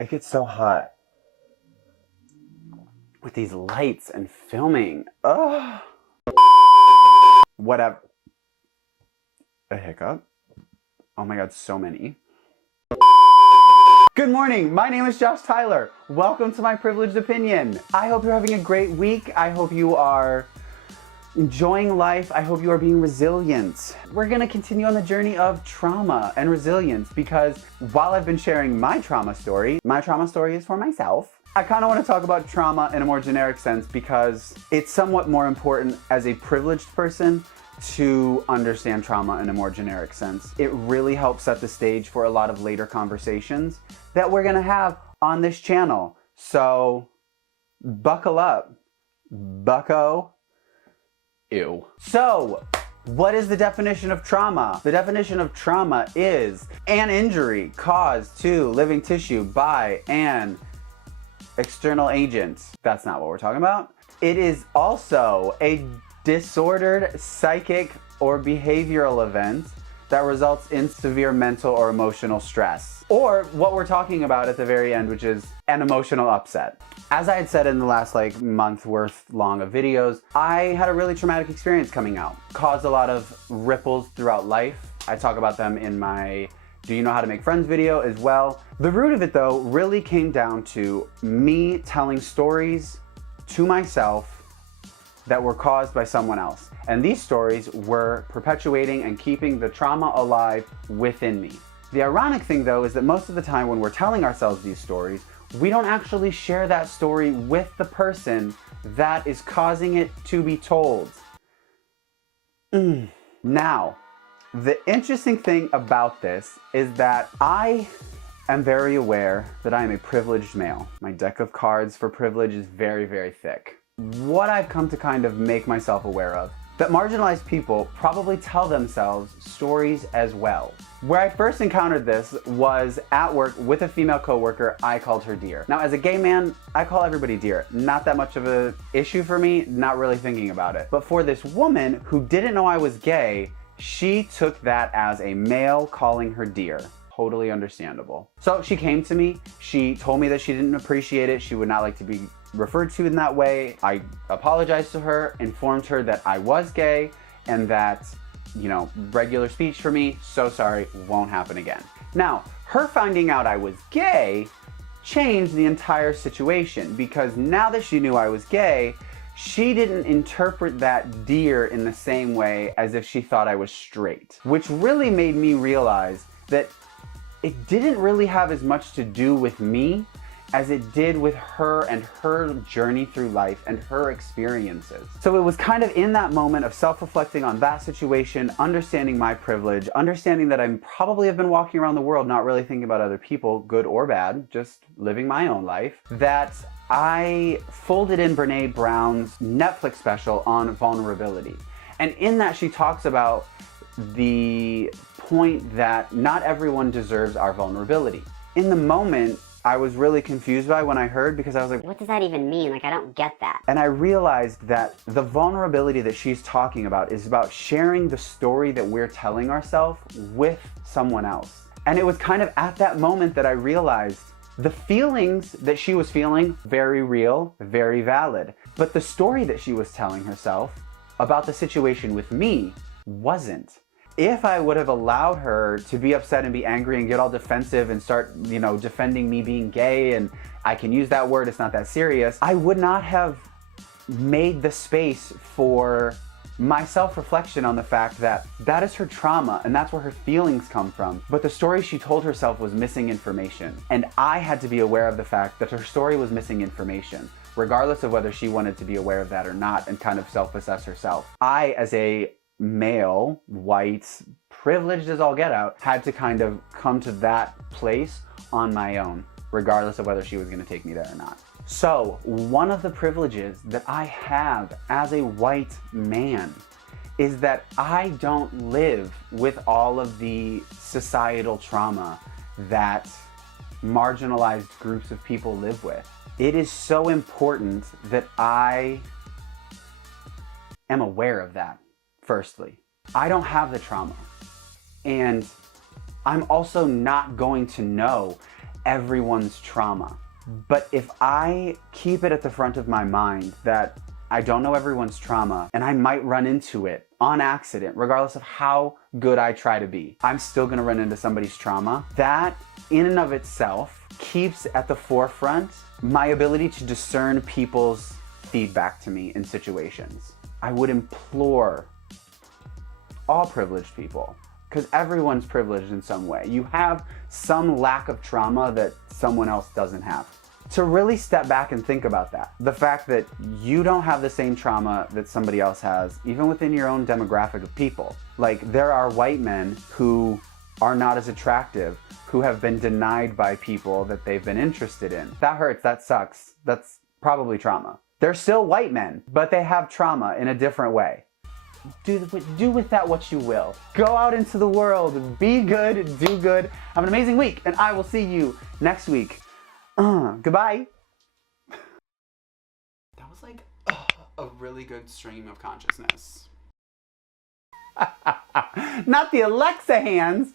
It gets so hot with these lights and filming. Ugh. Whatever. A hiccup. Oh my God, so many. Good morning, my name is Josh Tyler. Welcome to my privileged opinion. I hope you're having a great week. I hope you are enjoying life. I hope you are being resilient. We're gonna continue on the journey of trauma and resilience because while I've been sharing my trauma story is for myself. I kind of want to talk about trauma in a more generic sense because it's somewhat more important as a privileged person to understand trauma in a more generic sense. It really helps set the stage for a lot of later conversations that we're gonna have on this channel. So buckle up, bucko. Ew. So, what is the definition of trauma? The definition of trauma is an injury caused to living tissue by an external agent. That's not what we're talking about. It is also a disordered psychic or behavioral event that results in severe mental or emotional stress. Or what we're talking about at the very end, which is an emotional upset. As I had said in the last month worth long of videos, I had a really traumatic experience coming out. Caused a lot of ripples throughout life. I talk about them in my Do You Know How to Make Friends video as well. The root of it though really came down to me telling stories to myself that were caused by someone else. And these stories were perpetuating and keeping the trauma alive within me. The ironic thing though is that most of the time when we're telling ourselves these stories, we don't actually share that story with the person that is causing it to be told. Now, the interesting thing about this is that I am very aware that I am a privileged male. My deck of cards for privilege is very, very thick. What I've come to kind of make myself aware of, that marginalized people probably tell themselves stories as well. Where I first encountered this was at work with a female coworker. I called her dear. Now as a gay man, I call everybody dear. Not that much of an issue for me, not really thinking about it. But for this woman who didn't know I was gay, she took that as a male calling her dear. Totally understandable. So she came to me, she told me that she didn't appreciate it, she would not like to be referred to in that way. I apologized to her, informed her that I was gay and that, you know, regular speech for me, so sorry, won't happen again. Now, her finding out I was gay changed the entire situation because now that she knew I was gay, she didn't interpret that dear in the same way as if she thought I was straight, which really made me realize that it didn't really have as much to do with me as it did with her and her journey through life and her experiences. So it was kind of in that moment of self-reflecting on that situation, understanding my privilege, understanding that I probably have been walking around the world not really thinking about other people, good or bad, just living my own life, that I folded in Brene Brown's Netflix special on vulnerability. And in that she talks about the point that not everyone deserves our vulnerability. In the moment, I was really confused by when I heard because I was like, what does that even mean? Like, I don't get that. And I realized that the vulnerability that she's talking about is about sharing the story that we're telling ourselves with someone else. And it was kind of at that moment that I realized the feelings that she was feeling, very real, very valid. But the story that she was telling herself about the situation with me wasn't. If I would have allowed her to be upset and be angry and get all defensive and start, you know, defending me being gay, and I can use that word, it's not that serious, I would not have made the space for my self-reflection on the fact that that is her trauma and that's where her feelings come from. But the story she told herself was missing information. And I had to be aware of the fact that her story was missing information, regardless of whether she wanted to be aware of that or not and kind of self-assess herself. I, as a male, white, privileged as all get out, had to kind of come to that place on my own, regardless of whether she was going to take me there or not. So one of the privileges that I have as a white man is that I don't live with all of the societal trauma that marginalized groups of people live with. It is so important that I am aware of that. Firstly, I don't have the trauma, and I'm also not going to know everyone's trauma. But if I keep it at the front of my mind that I don't know everyone's trauma and I might run into it on accident, regardless of how good I try to be, I'm still gonna run into somebody's trauma. That in and of itself keeps at the forefront my ability to discern people's feedback to me in situations. I would implore all privileged people, because everyone's privileged in some way. You have some lack of trauma that someone else doesn't have. To really step back and think about that. The fact that you don't have the same trauma that somebody else has, even within your own demographic of people. Like, there are white men who are not as attractive, who have been denied by people that they've been interested in. That hurts, that sucks. That's probably trauma. They're still white men, but they have trauma in a different way. Do with that what you will. Go out into the world, be good, do good. Have an amazing week, and I will see you next week. Goodbye. That was like a really good stream of consciousness. Not the Alexa hands.